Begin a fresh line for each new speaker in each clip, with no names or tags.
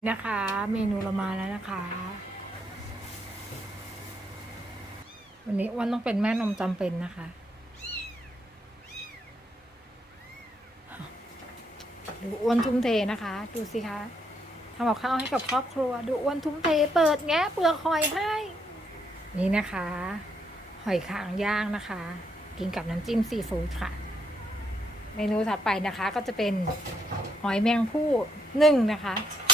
นะคะเมนูเรามาแล้วนะคะ วันนี้อ้วนต้องเป็นแม่นมจำเป็นนะคะดูอ้วนทุ่มเทนะคะ ดูสิคะทำกับข้าวให้กับครอบครัวดูอ้วนทุ่มเทเปิดแงะเปลือกหอยให้นี่นะคะ หอยขางย่างนะคะ กินกับน้ำจิ้มซีฟู้ดค่ะ เมนูถัดไปนะคะ ก็จะเป็นหอยแมงผู้นึ่งนะคะ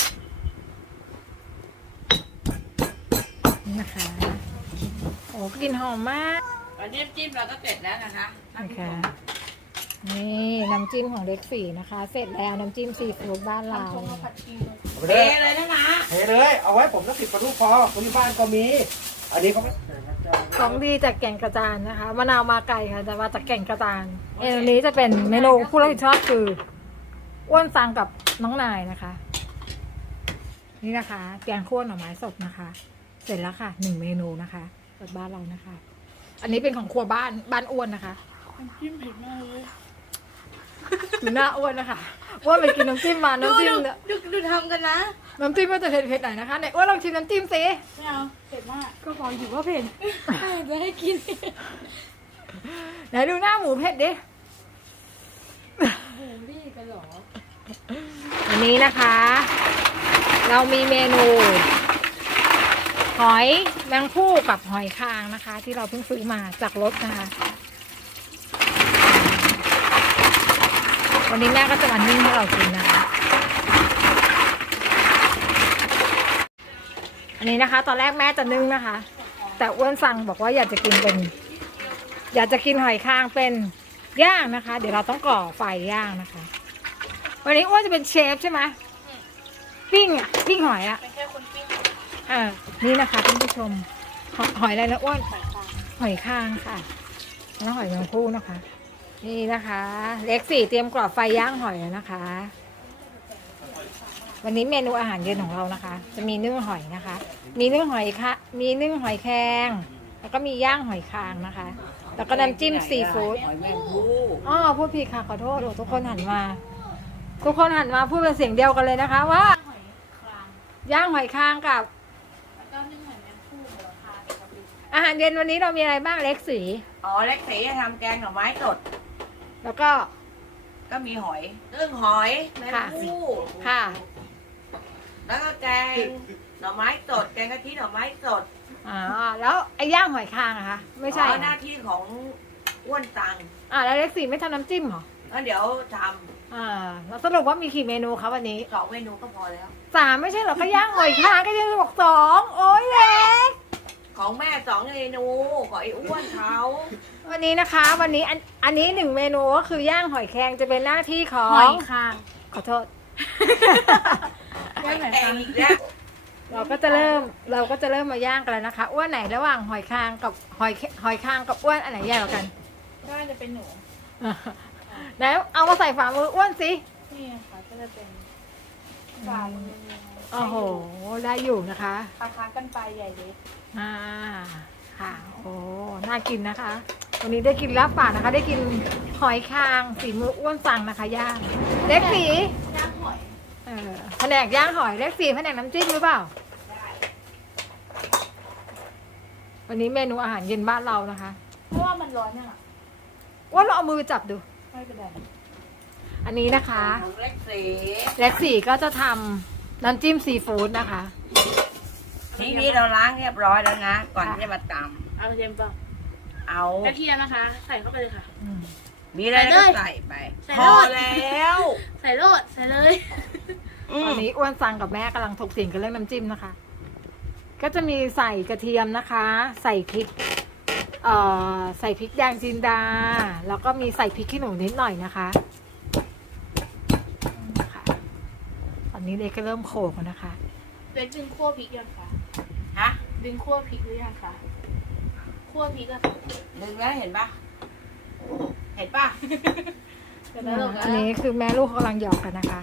นี่นะคะโอ้กลิ่นหอมมาก
อันนี้จิ้มเราก็เสร็จแล้วนะคะ
นะคะนี่น้ำจิ้มของเล็กสี่นะคะ เสร็จแล้วน้ำจิ้มซีฟู้ดบ้านเรา
เทเลยนะนะ
เทเลยเอาไว้ผมสัก10 กว่าลูกพอคนที่บ้านก็มี อันนี้เขาไม่
ของดีจากแก่งกระจานนะคะมะนาวมาไก่ค่ะแต่มาจากแก่งกระจานเมนูนี้จะเป็นเมนูผู้รับผิดชอบคืออ้วนซังกับน้องนายนะคะ นี่นะคะแกงคั่วหน่อไม้สดนะคะ เสร็จแล้วค่ะ1 เมนูนะคะจากบ้านเรานะคะ อันนี้เป็นของครัวบ้านอ้วนนะคะ
จิ้มเผ็ดมากเลย
ดูหน้าอ้วนนะคะอ้วนไปกินน้ำจิ้มมาน้ำจิ้มเนี่ย
ดูทำกันนะ
น้ำจิ้มก็จะเผ็ดๆหน่อยนะคะไหนอ้วนลองชิมน้ำจิ้มสิ
ไม่เอาเผ็ดมาก
ก็บอกอยู่ว่าเผ็ด
จะให้กิน
ไหนดูหน้าหมูเผ็ดดิ
โอ้รีบไปหรอ
วันนี้นะคะ เรามีเมนูหอยแมงผู้กับหอยคางนะคะ ที่เราเพิ่งซื้อมาจากรถนะคะ วันนี้แม่ก็จะมานึ่งให้เรากินนะคะ อันนี้นะคะ ตอนแรกแม่จะนึ่งนะคะ แต่อ้วนสั่งบอกว่าอยากจะกินหอยคางเป็นย่างนะคะ เดี๋ยวเราต้องก่อไฟย่างนะคะ วันนี้อ้วนจะเป็นเชฟใช่ไหมปิ้งหอยอะ
เป็นแค่คนปิ้ง
นี่นะคะท่านผู้ชมหอยอะไรนะอ้วนหอยคางค่ะแล้วหอยแมงผู้นะคะ นี่นะคะ เล็กสี่เตรียมกรอบไฟย่างหอยแล้วนะคะ วันนี้เมนูอาหารเย็นของเรานะคะ จะมีนึ่งหอยนะคะ มีนึ่งหอยค่ะมีนึ่งหอยแครงแล้วก็มีย่างหอยคางนะคะ แล้วก็น้ำจิ้มซีฟู้ด
หอยแมงภู่
อ๋อพูดผิดค่ะขอโทษทุกคนหันมาพูดเป็นเสียงเดียวกันเลยนะคะว่า
หอยคราง
ย่างหอยคางกับ
แล้วก็นึ่งหอยแมงภู่ราคาเป็นกะปิ
อาหารเย็นวันนี้เรามีอะไรบ้างเล็กสี
อ๋อเล็กสีจะทำแกงหน่อไม้สด
แล้วก็
ก็มีหอยนึ่งหอยแมงภู่
ค่ะ
แล้วก็แกงหน่อไม้สดแกงกะทิหน่อไม้สด
อ๋อแล้วไอ้ย่างหอยคางอะคะไม่ใช่
อ๋อหน้าที่ของอ้วนตัง
แล้วเล็กสีไม่ทำน้ำจิ้มเหรอ
งั้นเดี๋ยวท
แล้วสรุปว่ามีกี่เมนูคะวันนี้
ำ2 เมนูก็พอแล้ว
3ไม่ใช่เหรอก็ย่างหอยคางก็ยังบอก2โอ้ยเล็ก
ของแม่2 เมนูของไอ้อ้วนเขา
วันนี้นะคะ วันนี้อันนี้1 เมนูก็คือย่างหอยแครงจะเป็นหน้าที่ของ
หอยคาง
ขอโทษ
ย่างหอยคางอีกแล้ว
เราก็จะเริ่มมาย่างกันแล้วนะคะอ้วนไหนระหว่างหอยคางกับหอยคางกับอ้วนอันไหนใหญ่กว่ากัน
ก็จะเป็นหนู
แล้วเอามาใส่ฝ่ามืออ้วนสิ
นี่ค่ะก็จะเป็นปลามือ
โอ้โหได้อยู่นะคะ
ค้ากันไปใหญ่เล็ก
ค่ะโอ้น่ากินนะคะ วันนี้ได้กินลาบป่านะคะ ได้กินหอยคางฝีมืออ้วนสั่งนะคะย่างเล็กสี
ย่างหอย
แผนกย่างหอยเล็กสีแผนกน้ำจิ้มหรือเปล่า วันนี้เมนูอาหารเย็นบ้านเรานะคะ
เพราะว่ามันร้อนเนี่ย
อ้วนเราเอามือไปจับดู
ไม่เป็นไร
อันนี้นะคะ
ของเล็กสี
เล็กสีก็จะทำน้ำจิ้มซีฟู้ดนะคะ
ทีนี้เราล้างเรียบร้อยแล้วนะ ก่อนที่จะมาต
เอากระเทียมป่ะ
ำเอา
กระเทียมนะคะ ใส่เข้าไปเลยค่ะ
มีอะไรก็ใส่ไป
ใส่
พ
เลย
อแล้ว
ใส่โลดใส่เลย
ตอนนี้อ้วนซังกับแม่กำลังถกเถียงกันเรื่องน้ำจิ้มนะคะ ก็จะมีใส่กระเทียมนะคะ ใส่พริกใส่พริกแดงจินดา แล้วก็มีใส่พริกขี้หนูนิดหน่อยนะคะตอนนี้เด็กก็เริ่มโขลกแล้วนะคะ
เล็กดึงคั่วพริกยังคะ
ฮะ
ดึงคั่วพริกหรือยังคะคั่วพริกอะค่ะ
ดึงแล้วเห็นปะเห็นปะ
เดี๋ยวแม่ลง
อันนี้คือแม่ลูกเขากำลังหยอกกันนะคะ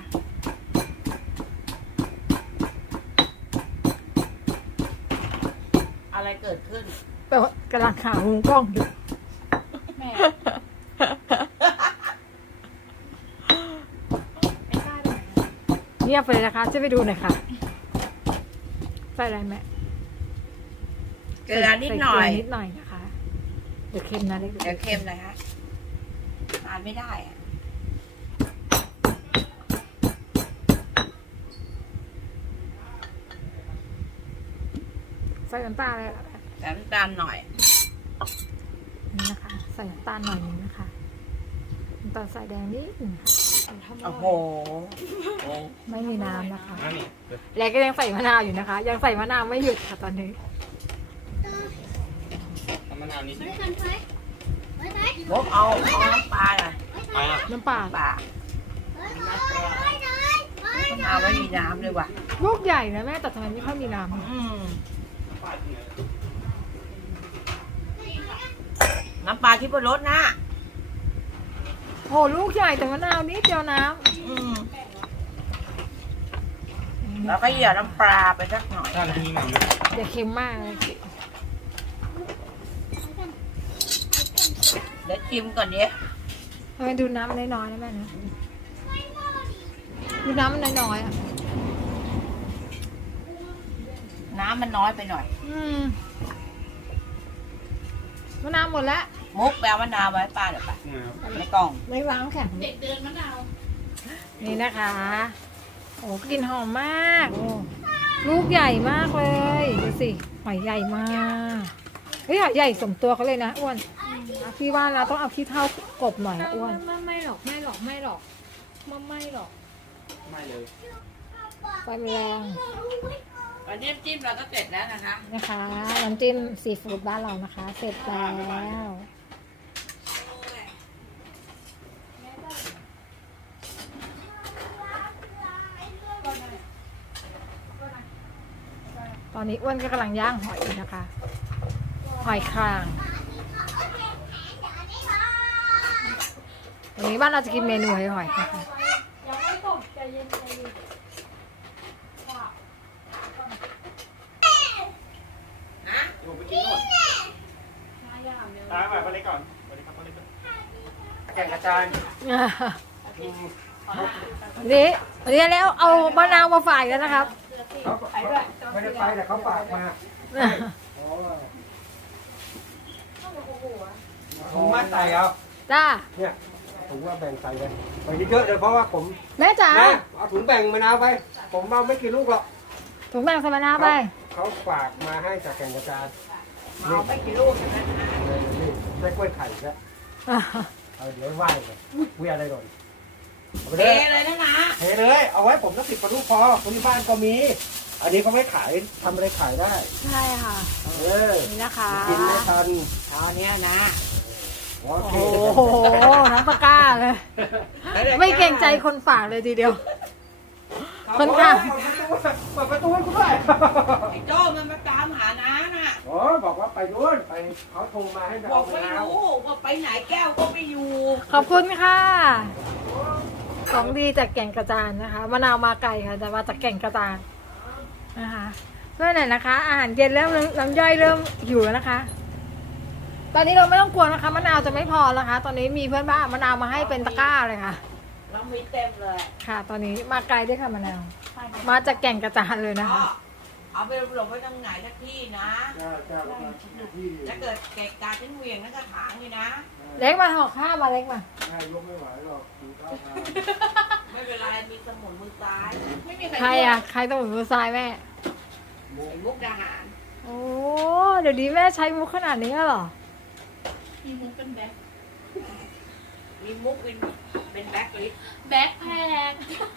อะไรเกิดขึ้น
แต่ว่ากำลังหามุมกล้องอยู่
แม่ไม่กล้าดู
เงียบไปเลยนะคะจะไปดูหน่อยค่ะใส่อะไรแม่
เกลือนิดหน่อย
ใส่เกลืนิดหน่อยนะคะ เดี๋ยวเค็มนะเล็ก
เดี๋ยวเค็มนะคะทานไม่ได้อะ
ใส่น้ำตาลอะไรล่ะแม่
แต่น้ำตาลหน่อย
นี่นะคะ ใส่น้ำตาลหน่อยนึงนะคะน้ำตาลทรายแดงนิดนึงค่ะ
โอ้โห
ไม่มีน้ำนะคะ
นั่นนี่
แล้วก็ยังใส่มะนาวอยู่นะคะ ยังใส่มะนาวไม่หยุดค่ะตอนนี้
ทำมะนาวนิดนึง
ลบเอาน้ำปลาหน่อย
ไปอ่ะ
น้ำปลา
ปลาเอาไม่มีน้ำเลยว่ะ
ลูกใหญ่นะแม่แต่ทำไมไม่ค่อยมีน้ำ
น้ำปลาที่บนรถนะ
โหลูกใหญ่แต่มะนาวนิดเดียวน้
อืม
ำ
แล้วก็เหยียบน้ำปลาไปสักหน่อย
ถ้าทีหนัง
อย่าเค็มมากเลย
เดี๋ยวชิมก่อนเนี้ย
ทำไมดูน้ำมันน้อยๆนะแม่นะดูน้ำมันน้อยๆอ่ะ
น้ำมันน้อยไปหน่อย
มะนาวหมดแล้ว
มุกแปลมะนาวไว้ป้าเดี๋ยวไปในกล่อง
ไม่วางแข็ง
เด็กเดินมะนาว
นี่นะคะ โอ้กลิ่นหอมมากโอ้ลูกใหญ่มากเลยดูสิหอยใหญ่มากเฮ้ยหอยใหญ่สมตัวเขาเลยนะอ้วนพี่ว่าเราต้องเอาขี้เท่ากบหน่อยอะอ้วน
ไม่หรอกไม่หรอกไม่หรอกไม่หรอก
ไม่เลย
ไฟมันแรง
อันนี้จิ้มเราก็เสร็จแล้วนะคะ
นะคะน้ำจิ้มซีฟู้ดบ้านเรานะคะ เสร็จแล้วตอนนี้อ้วนก็กำลังย่างหอยอยู่นะคะ หอยครางวันนี้บ้านเราจะกินเมนูหอยๆนะคะ
ยังไม่ตกใจเย็น
ผมไปกินนู่น
มาอย่างเดียว
ตายไปเล็กก่อนสวัสดีครับป้าเล็กแกงกระจาย
นี่แล้วเอามะนาวมาฝากกันนะครับ
เขาไม่ได้ไปแต่เขาฝากมาถุงมัดใส่เอา
จ้า
เนี่ยถุงว่าแบ่งใส่เลยไปเยอะๆเลยเพราะว่าผม
แม่จ๋า
นะเอาถุงแบ่งมะนาวไป ผมเอาไม่กี่ลูกหรอก
ถุงแบ่งใส่มะนาวไป
เขาฝากมาให้จากแกงกระจาย
เอาไม่กี่ลูกนะ
นี่ได้กล้วยไข่แล้วเอาเดี๋ยวไหว้เลยเวียอะไรก่อนเอาไป
เท
เลย
เลยนะนะ
เทเลย เอาไว้ผมสัก10 กว่าลูกพอคนที่บ้านก็มี อันนี้เขาไม่ขายทำอะไรขายได้
ใช่ค่ะ
เออ
นี่นะคะ
กินไม่ทัน
เอาเนี้ยนะ
โอ
โอ้
เค
โหน้ำปลากร้าเลย ไม่เกรงใจคนฝากเลยทีเดียว คนค่ะ
เปิดประตูให้กูด้วย
ไอ้โจ้มันมาตามหาน้าน่ะ
โอ้บอกว่าไปนู่นไปเขาโทรมาให้ไป
บอ
เอา
ก
มะ
ไม่
นาว
รู้ว่าไปไหนแก้วก็ไม่อยู่
ขอบคุณค่ะ ของดีจากแก่งกระจานนะคะมะนาวมาไกลค่ะแต่มาจากแก่งกระจานนะคะเพื่อนไหนนะคะ อาหารเย็นเริ่มน้ำย่อยเริ่มหิวแล้วนะคะ ตอนนี้เราไม่ต้องกลัวนะคะมะนาวจะไม่พอแล้วค่ะ ตอนนี้มีเพื่อนบ้านเอามะนาวมาให้เป็นตะกร้าเลยค่ะ
เรามีเต็มเลย
ค่ะ ตอนนี้มาไกลด้วยค่ะมะนาว มาจากแก่งกระจานเลยนะ
ก็
คะ
เอาไปหลบไว้ตรงไหนสักที่นะ
จ้าพี่
ถ้าเกิดเกะกาทิ้งเหวียงนั่นก็ถางนี่นะ
เล็กมาห่อข้าวมาเล็กมา
แม่ยกไม่ไหวหรอกดูข้าวทาน
ไม่เป็นไรมีสมุนมือซ้าย
ไม่มี
ใครอ่ะใครต้องหมุนมือซ้ายแม่
มุกดาหาร
โอ้เดี๋ยวนี้แม่ใช้มุกขนาดนี้แล้วเหรอ
มีมุกเป็นแบ็ค
มีมุกเป็นแบ็คลิสต์
แบ็คแพค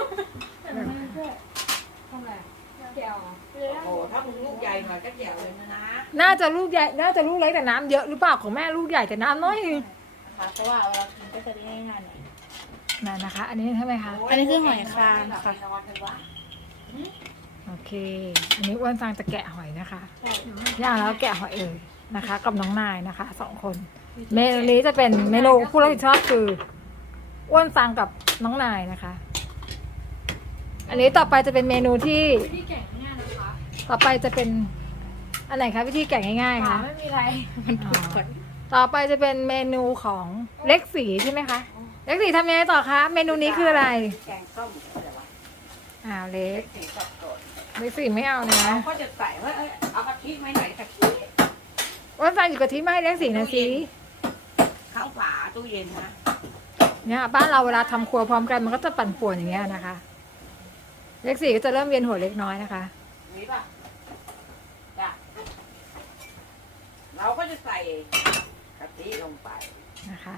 ทำไมแก้ว
โอ้ถ้ามึงลูกใหญ่หน่อยก็แจ๋วเลยนะ
น่าจะลูกใหญ่ น่าจะลูกเล็กแต่น้ำเยอะหรือเปล่าของแม่ลูกใหญ่แต่น้ำน้อย
นะคะเพราะว่าเรากินก็จะได้ง่ายๆหน่อย
นั่นนะคะ อันนี้ใช่ไหมคะ
อันนี้คือหอยครางค่ะ
นอนกันวะ
โอเค อันนี้อ้วนฟังจะแกะหอยนะคะย่างแล้วแกะหอยเอ่ยนะคะ กับน้องนายนะคะ2 คน เมนูนี้จะเป็นเมนูผู้รับผิดชอบคืออ้วนฟังกับน้องนายนะคะ อันนี้ต่อไปจะเป็นเมนูที่
วิธีแกะง่ายนะคะ
ต่อไปจะเป็นอันไหนคะวิธีแกะง่ายๆคะ
ไม่มีอะไรมันถูกกว่า
ต่อไปจะเป็นเมนูของเล็กสีใช่ไหมคะ เล็กสีทำยังไงต่อคะ เมนูนี้คืออะไร
แกงส้มอะไรวะ
เล็ก
สีสับสน
เลขสี่ไม่เอานะ
เราก็จะใส่ว่าเอ้ยเอากะทิไหมหน่อยกะทิ
อ้วนฟังอยู่กะทิมาให้เลขสี่นะสิ
ข้างฝาตู้เย็นนะ
เนี่ยบ้านเราเวลาทำครัวพร้อมกันมันก็จะปั่นป่วนอย่างเงี้ยนะคะ เลขสี่ก็จะเริ่มเวียนหัวเล็กน้อยนะคะ
มีป่ะจ้ะเราก็จะใส่กะทิลงไป
นะคะ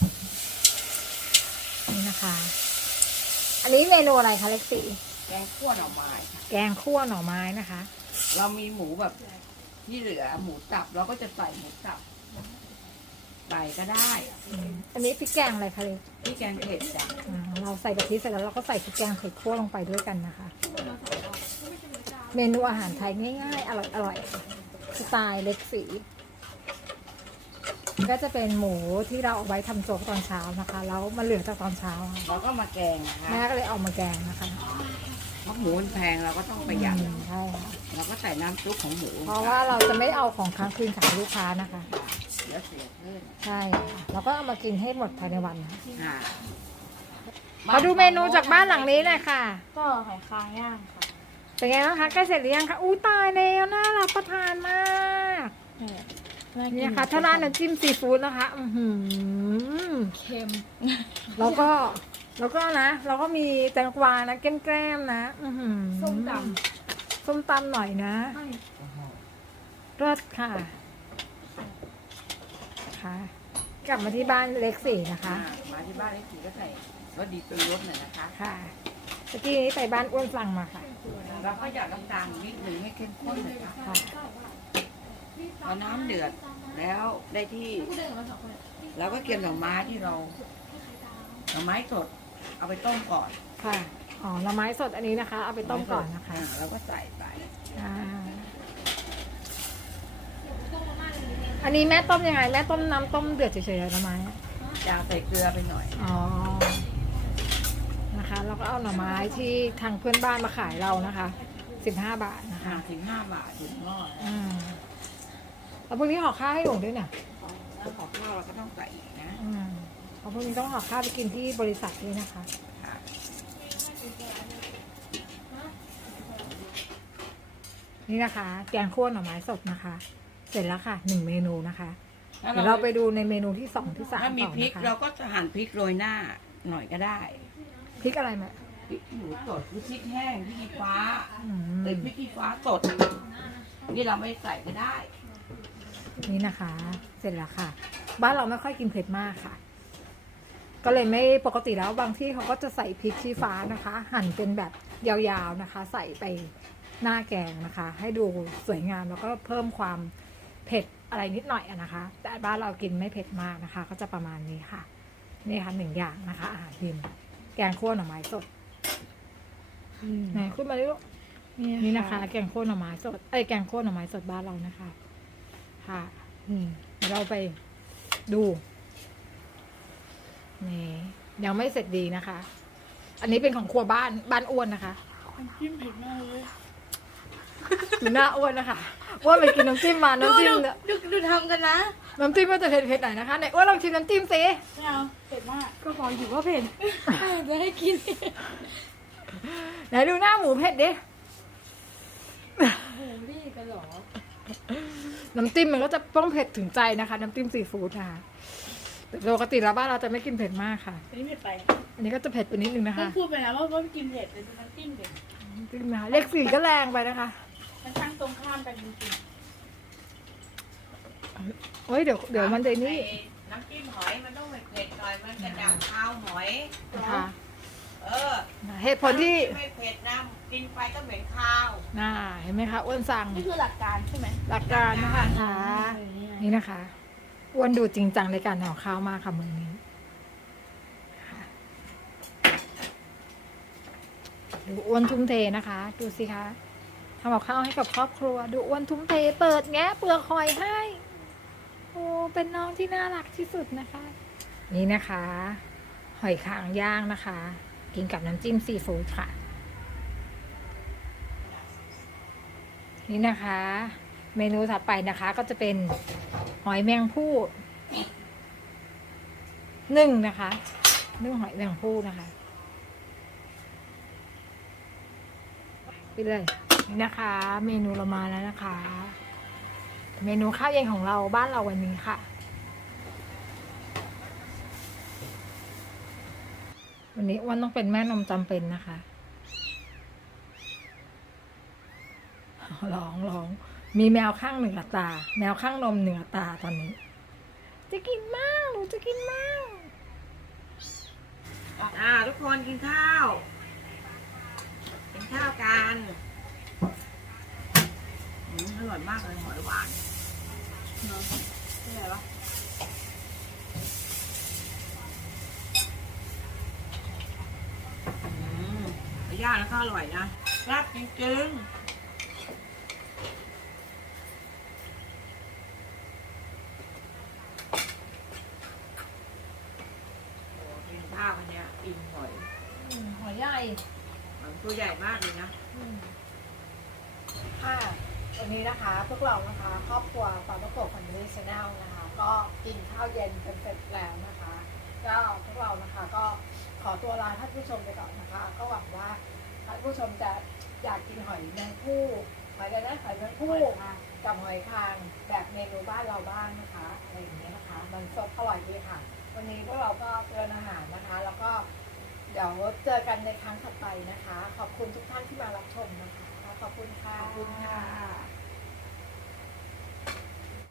นี่นะคะ อันนี้เมนูอะไรคะเลขสี่
แกงคั่วหน่อไม้ค่ะ
แกงคั่วหน่อไม้นะคะ
เรามีหมูแบบที่เหลือหมูสับเราก็จะใส่หมูสับใส่ก็ได้
อันนี้พริกแกงอะไรคะเลข
ที่แกงเผ็ดจ้ะ
เราใส่กะทิเสร็จแล้วเราก็ใส่พริกแกงไข่คั่วลงไปด้วยกันนะคะ เมนูอาหารไทยง่ายๆ อร่อยๆสไตล์เล็กสีก็จะเป็นหมูที่เราเอาไว้ทำโจ๊กตอนเช้านะคะแล้วมันเหลือจากตอนเช้าค่ะ
เราก็มาแกงนะคะ
แม่ก็เลยเอามาแกงนะคะ
เพราะหมูมันแพงเราก็ต้องประหยัด
ใช่ค่ะ
เราก็ใส่น้ำซุปของหมู
เพราะว่าเราจะไม่เอาของค้างคืนขายลูกค้านะคะ
แล้วเสียเพิ่ม
ใช่ค่ะเราก็เอามากินให้หมดภายในวันนะ
ค่ะ
มาดูเมนูจากบ้านหลังนี้หน่อยค่ะ
ก็หอยคางย่างค่ะ
เป็นไงบ้างคะใกล้เสร็จหรือยังคะอู้ตายแล้วน่ารับประทานมาก นี่นะคะถ้าร้านน้ำจิ้มซีฟู้ดนะคะ
เค็ม
แล้วก็นะเราก็มีแตงกวานะแก้มๆนะส้มตำหน่อยนะรสค่ะค่ะกลับมาที่บ้านเล็กสี่นะคะ
มาที่บ้านเล็กสีก็ใส่รสดีปรุงรสหน่อยนะคะ
ค่ะเมื่อกี้นี้ไปบ้านอ้วนฟังมาค่ะ
เราก็อยากน้ำตาลนิดหนึ่งให้เข้มข้นเลยค่ะ
ค่ะ
พอน้ำเดือดแล้วได้ที่เราก็เตรียมหน่อไม้ที่เราหน่อไม้สดเอาไปต้มก่อน
ค่ะอ๋อหน่อไม้สดอันนี้นะคะ เอาไปต้มก่อนนะคะ
เราก็ใส่ไป
อ่าอันนี้แม่ต้มยังไงแม่ต้มน้ำต้มเดือดเฉยๆหน่อไม้
จะใส่เกลือไปหน่อย
อ๋อ นะคะเราก็เอาหน่อไม้ที่ทางเพื่อนบ้านมาขายเรานะคะ15 บาทนะคะ
5 บาทถึงหม้อ
อืมแล้วพวกนี้ห่อข้าวให้หนูด้วยเนี่ย
แล้วขอข้าวเราก็ต้องใส่อีกนะ
เพราะพวกนี้ต้องห่อข้าวไปกินที่บริษัทด้วยนะคะ
ค่ะ
นี่นะคะ แกงคั่วหน่อไม้สดนะคะ เสร็จแล้วค่ะ1 เมนูนะคะ
ถ้า
เดี๋ยวเราไปดูในเมนูที่2ที่3
ถ้ามี
ต่อ
พริก
นะคะ
เราก็จะหั่นพริกโรยหน้าหน่อยก็ได้
พริกอะไรแม่
พริกหมูสดหรือพริกแห้งพริกขี้ฟ้า
อืม
หรือพริกขี้ฟ้าสดนี่เราไม่ใส่ก็ได้
นี่นะคะ เสร็จแล้วค่ะ บ้านเราไม่ค่อยกินเผ็ดมากค่ะ ก็เลยไม่ปกติแล้วบางที่เขาก็จะใส่พริกชี้ฟ้านะคะ หั่นเป็นแบบยาวๆนะคะ ใส่ไปหน้าแกงนะคะ ให้ดูสวยงามแล้วก็เพิ่มความเผ็ดอะไรนิดหน่อยอะนะคะ แต่บ้านเรากินไม่เผ็ดมากนะคะ ก็จะประมาณนี้ค่ะนี่ค่ะ1 อย่างนะคะอาหารดินแกงคั่วหน่อไม้สดไหนขึ้นมาดิลูกนี่นะคะ แกงคั่วหน่อไม้สดแกงคั่วหน่อไม้สดบ้านเรานะคะ ค่ะเดี๋ยวเราไปดูนี่ยังไม่เสร็จดีนะคะ อันนี้เป็นของครัวบ้านอ้วนนะคะ
น้ำจิ้มเผ็ดมากเลย
ดูหน้าอ้วนนะคะอ้วนไปกินน้ำจิ้มมาน้ำจิ้มเนี่ย
ดูทำกันนะ
น้ำจิ้มก็จะเผ็ดๆหน่อยนะคะไหนอ้วนลองชิมน้ำจิ้มสิ
ไม่เอาเผ็ดมาก ก็บอกอยู่ว่าเผ็ดจะให้กิน
ไหนดูหน้าหมูเผ็ดดิ
โอ้โหรีบไปหรอ
น้ำจิ้มมันก็จะต้องเผ็ดถึงใจนะคะ น้ำจิ้มซีฟู้ดนะคะแต่ปกติแล้วบ้านเราจะไม่กินเผ็ดมากค่ะ
อันนี้เผ็ดไป
อันนี้ก็จะเผ็ดไปนิดนึงนะ
เพิ่
คะ
งพูดไปแล้วว่ากินเผ็ดแต่ดูน้ำจิ้มเผ็ด
น้ำจิ้มนะคะเลข4ก็แรงไปนะคะ
มันช่างตรงข้ามกันจริง
โอ้ยเดี๋ยวมันจะนี่
ไอ้น้ำจิ้มหอยมันต้องเผ็ดๆหน่อยมันจะดับคาวหอย
นะคะ
เออ
เหตุผลที่
ไม่เผ็ดนะกินไปก็เหม็นคาว
น่าเห็นไหมคะอ้วนสั่ง
ๆนี่คือหลักการใช่ไหม
หลักการนะคะนี่นะคะอ้วนดูจริงจังในการห่อข้าวมากค่ะมือนี้ค่ะดูอ้วนทุ่มเทนะคะ ดูสิคะทำกับข้าวให้กับครอบครัว ดูอ้วนทุ่มเทเปิดแงะเปลือกหอยให้โอ้เป็นน้องที่น่ารักที่สุดนะคะ นี่นะคะ หอยขางย่างนะคะ กินกับน้ำจิ้มซีฟู้ดค่ะ นี่นะคะ เมนูถัดไปนะคะก็จะเป็นหอยแมงภู่นึ่งนะคะนึ่งหอยแมงภู่นะคะไปเลยนี่นะคะ เมนูเรามาแล้วนะคะ เมนูข้าวเย็นของเราบ้านเราวันนี้ค่ะ วันนี้อ้วันต้องเป็นแม่นมจำเป็นนะคะร้อง มีแมวข้างหนึ่งกับตา แมวข้างนมหนึ่งกับตาตอนนี้ จะกินมากหนูจะกินมาก
ทุกคนกินข้าวกินข้าวกันอร่อยมากเลยหอยหวานเนาะนี่อะไรวะย่างแล้วก็อร่อยนะแซ่บจริงๆกินข้าวกันเนี้ยอิ่มหอย
หอยใหญ่
มันตัวใหญ่มากเลยนะ
ค่ะวันนี้นะคะพวกเรานะคะครอบครัวปาประกบฟันนี่ชาแนลนะคะก็กินข้าวเย็นเป็นเสร็จแล้วนะคะก็พวกเรานะคะก็ขอตัวลาท่านผู้ชมไปก่อนนะคะก็หวังว่าท่านผู้ชมจะอยากกินหอยแมงผู้หอยอะไรนะหอยแมงผู้กับหอยคางแบบเมนูบ้านเราบ้างนะคะอะไรอย่างเงี้ยนะคะมันสดอร่อยดีค่ะ วันนี้พวกเราก็เจออาหารนะคะแล้วก็เดี๋ยวเจอกันในครั้งถัดไปนะคะขอบคุณทุกท่านที่มารับชมนะคะขอบคุณค่ะ
ขอบคุณค่ะ